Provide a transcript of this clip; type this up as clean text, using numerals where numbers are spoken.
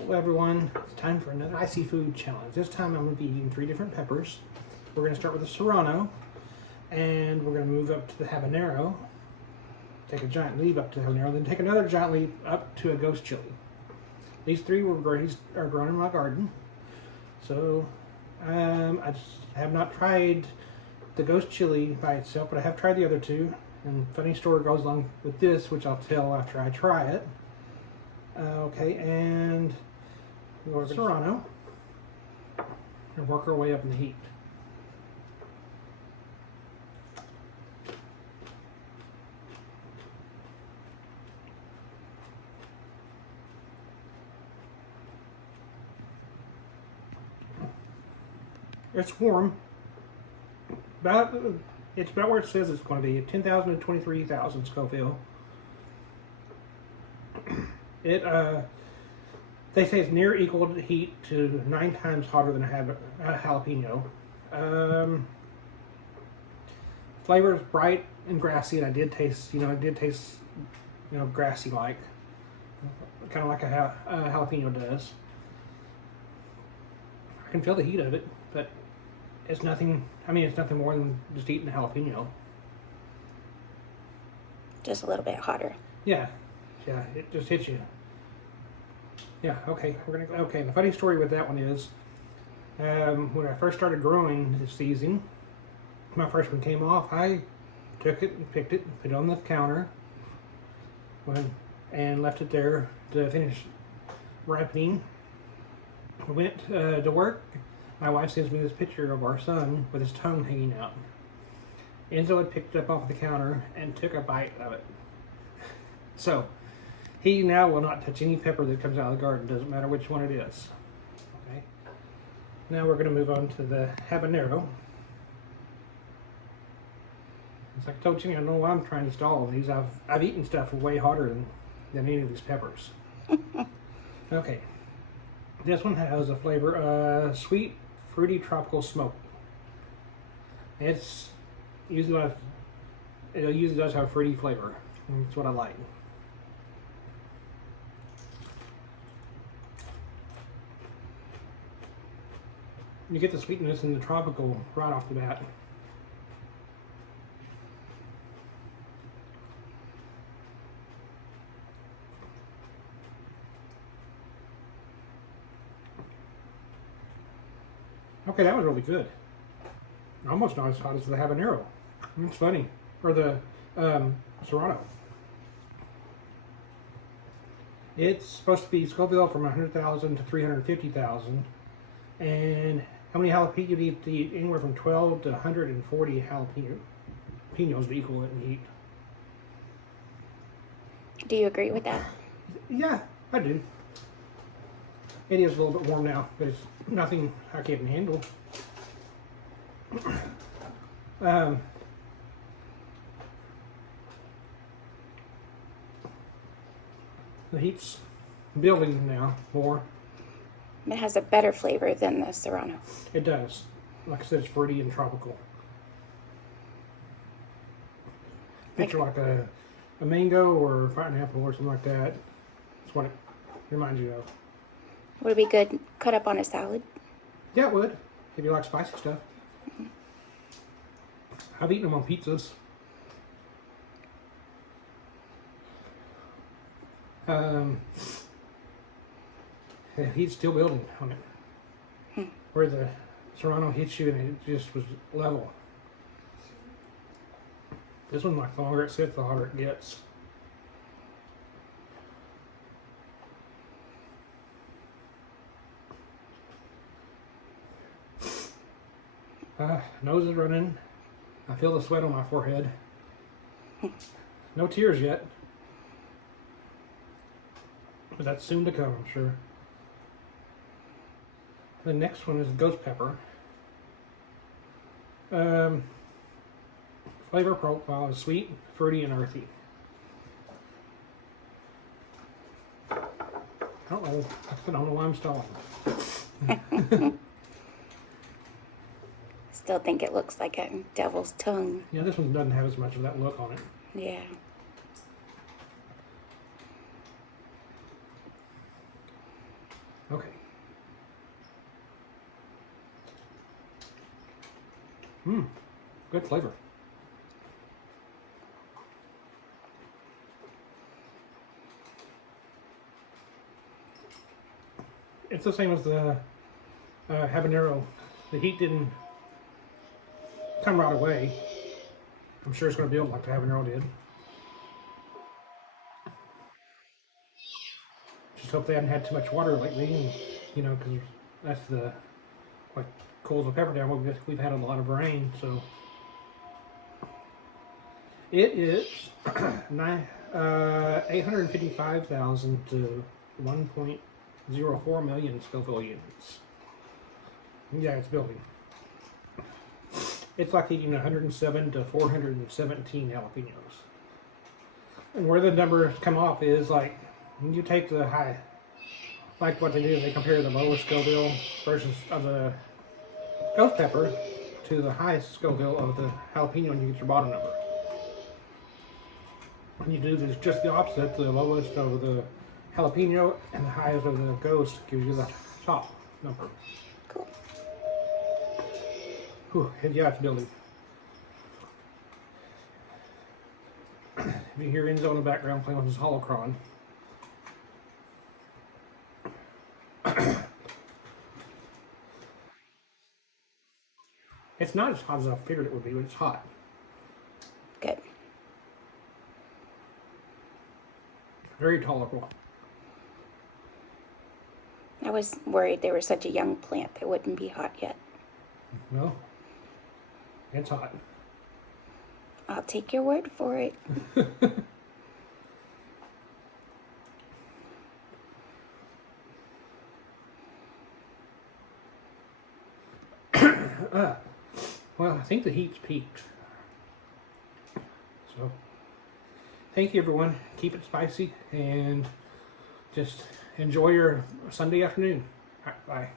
Hello everyone, it's time for another spicy food challenge. This time I'm going to be eating 3 different peppers. We're going to start with the Serrano, and we're going to move up to the Habanero, take a giant leap up to the Habanero, then take another giant leap up to a ghost chili. These 3 are grown in my garden, so I just have not tried the ghost chili by itself, but I have tried the other 2, and funny story goes along with this, which I'll tell after I try it. Okay, and we'll go to Serrano and work our way up in the heat. It's warm. It's about where it says it's going to be, 10,000 to 23,000 Scoville. They say it's near equal heat to 9 times hotter than a jalapeno. Flavor is bright and grassy, and I did taste, grassy like, kind of like a jalapeno does. I can feel the heat of it, but it's nothing. I mean, it's nothing more than just eating a jalapeno. Just a little bit hotter. Yeah, it just hits you. Yeah, okay, okay. The funny story with that one is, when I first started growing this season, my first one came off, I took it and picked it and put it on the counter and left it there to finish ripening. I went to work. My wife sends me this picture of our son with his tongue hanging out. Enzo had picked it up off the counter and took a bite of it. So, he now will not touch any pepper that comes out of the garden, doesn't matter which one it is. Okay. Now we're going to move on to the habanero. As I told you, I don't know why I'm trying to stall on these. I've eaten stuff way hotter than any of these peppers. Okay. This one has a flavor, sweet, fruity, tropical smoke. It usually does have a fruity flavor. That's what I like. You get the sweetness and the tropical right off the bat. Okay, that was really good. Almost not as hot as the habanero. It's funny. Or the Serrano. It's supposed to be Scoville from 100,000 to 350,000. And how many jalapenos do you eat? Anywhere from 12 to 140 jalapenos to equal it in heat. Do you agree with that? Yeah, I do. It is a little bit warm now, but it's nothing I can't handle. The heat's building now more. It has a better flavor than the Serrano. It does. Like I said, it's fruity and tropical. Picture like a mango or pineapple or something like that. That's what it reminds you of. Would it be good cut up on a salad? Yeah, it would. If you like spicy stuff. Mm-hmm. I've eaten them on pizzas. The heat's still building on it. Where the Serrano hits you and it just was level. This one, like, the longer it sits, the hotter it gets. Nose is running. I feel the sweat on my forehead. No tears yet. But that's soon to come, I'm sure. The next one is ghost pepper. Flavor profile is sweet, fruity, and earthy. I don't know why I'm stalling. Still think it looks like a devil's tongue. Yeah, this one doesn't have as much of that look on it. Yeah. Okay. Mmm, good flavor. It's the same as the habanero. The heat didn't come right away. I'm sure it's going to build like the habanero did. Just hope they hadn't had too much water lately, and you know, because that's the what cools the pepper down. We've had a lot of rain, so it is 855,000 to 1.04 million Scoville units. Yeah, it's building. It's like eating 107 to 417 jalapenos. And where the numbers come off is like, when you take the high, like what they do is they compare the lowest Scoville versus of the ghost pepper to the highest Scoville of the jalapeno, and you get your bottom number. When you do this, just the opposite, the lowest of the jalapeno and the highest of the ghost gives you the top number. Cool. Whew, yeah, it's building. If you hear Enzo in the background playing with his holocron. It's not as hot as I figured it would be, but it's hot. Good. Very tolerable. I was worried they were such a young plant that wouldn't be hot yet. No, it's hot. I'll take your word for it. Well, I think the heat's peaked. So, thank you everyone. Keep it spicy and just enjoy your Sunday afternoon. All right, bye.